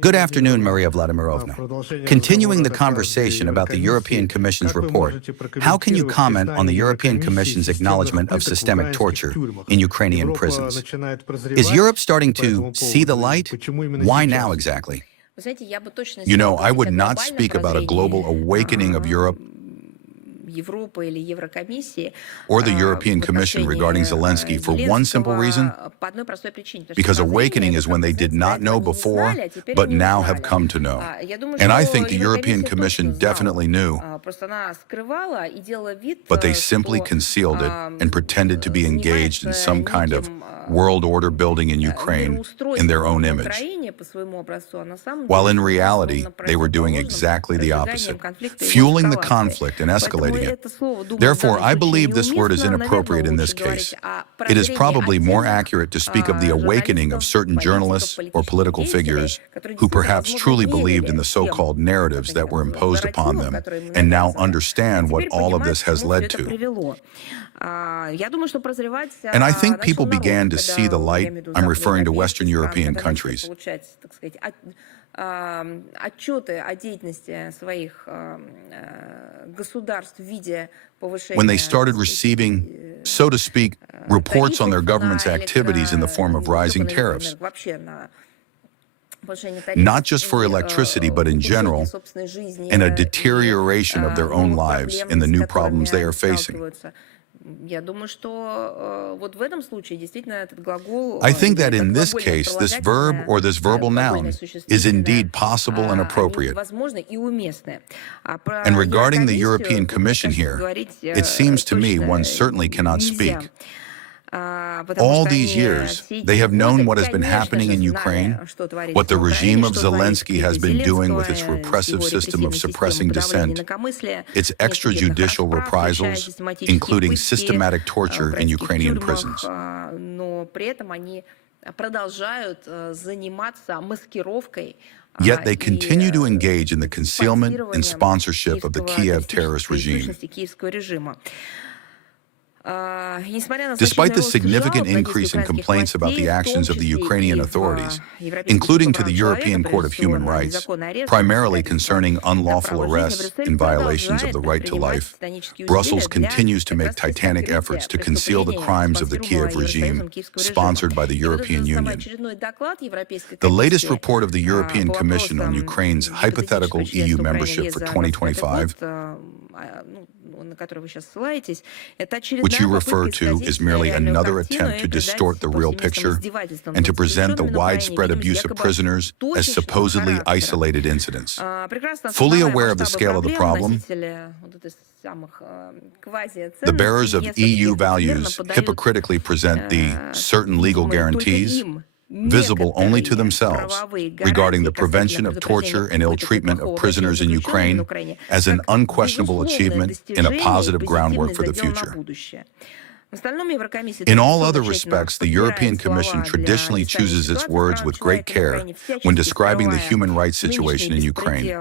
Good afternoon, Maria Vladimirovna. Continuing the conversation about the European Commission's report, how can you comment on the European Commission's acknowledgement of systemic torture in Ukrainian prisons? Is Europe starting to see the light? Why now exactly? You know, I would not speak about a global awakening of Europe or the European Commission regarding Zelensky for one simple reason, because awakening is when they did not know before, but now have come to know. And I think the European Commission definitely knew, but they simply concealed it and pretended to be engaged in some kind of world order building in Ukraine in their own image, while in reality, they were doing exactly the opposite, fueling the conflict and escalating it. Therefore, I believe this word is inappropriate in this case. It is probably more accurate to speak of the awakening of certain journalists or political figures who perhaps truly believed in the so-called narratives that were imposed upon them and now understand what all of this has led to. And I think people began to see the light. I'm referring to Western European countries. When they started receiving, so to speak, reports on their government's activities in the form of rising tariffs, not just for electricity, but in general, and a deterioration of their own lives and the new problems they are facing. I think that in this case, this verb or this verbal noun is indeed possible and appropriate. And regarding the European Commission here, it seems to me one certainly cannot speak. All these years, they have known what has been happening in Ukraine, what the regime of Zelensky has been doing with its repressive system of suppressing dissent, its extrajudicial reprisals, including systematic torture in Ukrainian prisons. Yet they continue to engage in the concealment and sponsorship of the Kiev terrorist regime. Despite the significant increase in complaints about the actions of the Ukrainian authorities, including to the European Court of Human Rights, primarily concerning unlawful arrests and violations of the right to life, Brussels continues to make titanic efforts to conceal the crimes of the Kiev regime, sponsored by the European Union. The latest report of the European Commission on Ukraine's hypothetical EU membership for 2025, which you refer to, is merely another attempt to distort the real picture and to present the widespread abuse of prisoners as supposedly isolated incidents. Fully aware of the scale of the problem, the bearers of EU values hypocritically present the certain legal guarantees visible only to themselves regarding the prevention of torture and ill treatment of prisoners in Ukraine as an unquestionable achievement and a positive groundwork for the future. In all other respects, the European Commission traditionally chooses its words with great care when describing the human rights situation in Ukraine,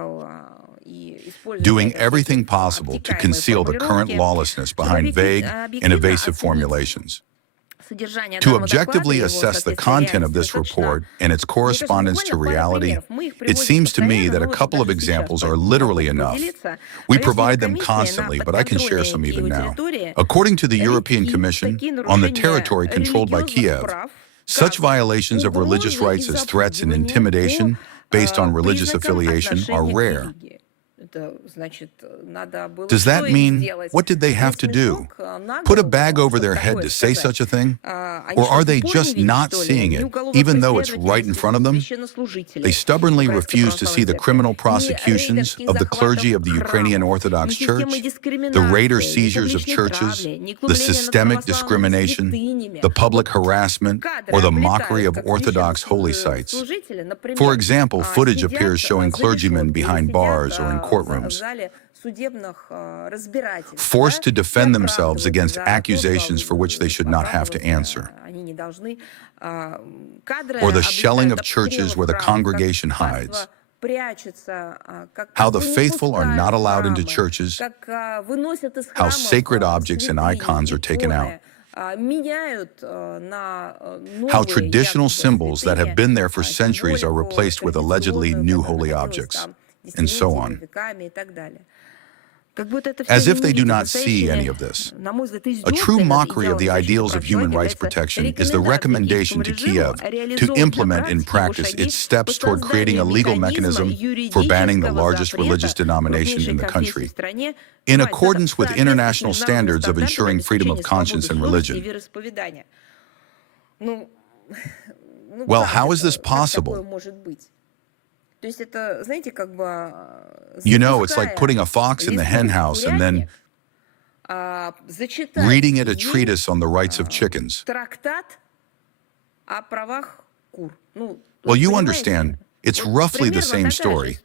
doing everything possible to conceal the current lawlessness behind vague and evasive formulations. To objectively assess the content of this report and its correspondence to reality, it seems to me that a couple of examples are literally enough. We provide them constantly, but I can share some even now. According to the European Commission, on the territory controlled by Kiev, such violations of religious rights as threats and intimidation based on religious affiliation are rare. Does that mean, what did they have to do? Put a bag over their head to say such a thing? Or are they just not seeing it, even though it's right in front of them? They stubbornly refuse to see the criminal prosecutions of the clergy of the Ukrainian Orthodox Church, the raid or seizures of churches, the systemic discrimination, the public harassment, or the mockery of Orthodox holy sites. For example, footage appears showing clergymen behind bars or in courtrooms, forced to defend themselves against accusations for which they should not have to answer, or the shelling of churches where the congregation hides, how the faithful are not allowed into churches, how sacred objects and icons are taken out. How traditional symbols that have been there for centuries are replaced with allegedly new holy objects, and so on. As if they do not see any of this. A true mockery of the ideals of human rights protection is the recommendation to Kiev to implement in practice its steps toward creating a legal mechanism for banning the largest religious denomination in the country, in accordance with international standards of ensuring freedom of conscience and religion. Well, how is this possible? You know, it's like putting a fox in the hen house and then reading it a treatise on the rights of chickens. Well, you understand, it's roughly the same story.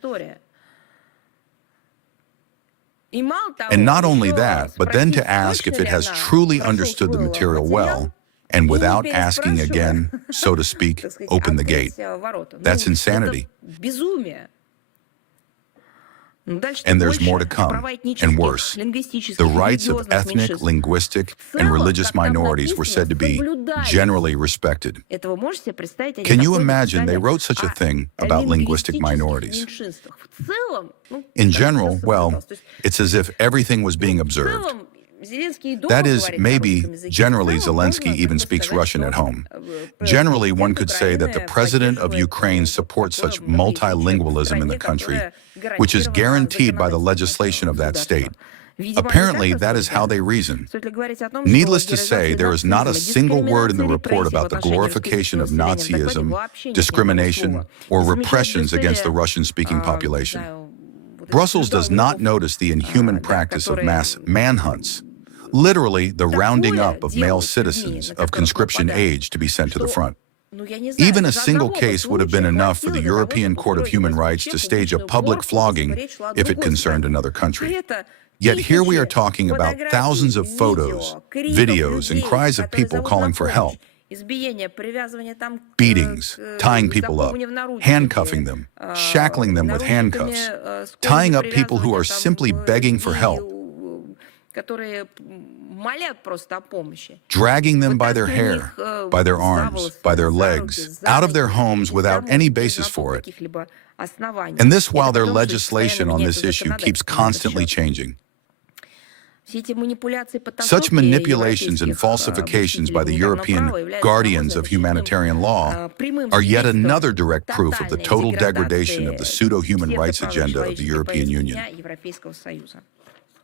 And not only that, but then to ask if it has truly understood the material well, and without asking again, so to speak, open the gate. That's insanity. And there's more to come, and worse. The rights of ethnic, linguistic, and religious minorities were said to be generally respected. Can you imagine they wrote such a thing about linguistic minorities? In general, well, it's as if everything was being observed. That is, maybe, generally Zelensky even speaks Russian at home. Generally, one could say that the president of Ukraine supports such multilingualism in the country, which is guaranteed by the legislation of that state. Apparently, that is how they reason. Needless to say, there is not a single word in the report about the glorification of Nazism, discrimination, or repressions against the Russian-speaking population. Brussels does not notice the inhuman practice of mass manhunts, literally the rounding up of male citizens of conscription age to be sent to the front. Even a single case would have been enough for the European Court of Human Rights to stage a public flogging if it concerned another country. Yet here we are talking about thousands of photos, videos, and cries of people calling for help. Beatings, tying people up, handcuffing them, shackling them with handcuffs, tying up people who are simply begging for help, dragging them by their hair, by their arms, by their legs, out of their homes without any basis for it. And this while their legislation on this issue keeps constantly changing. Such manipulations and falsifications by the European guardians of humanitarian law are yet another direct proof of the total degradation of the pseudo-human rights agenda of the European Union.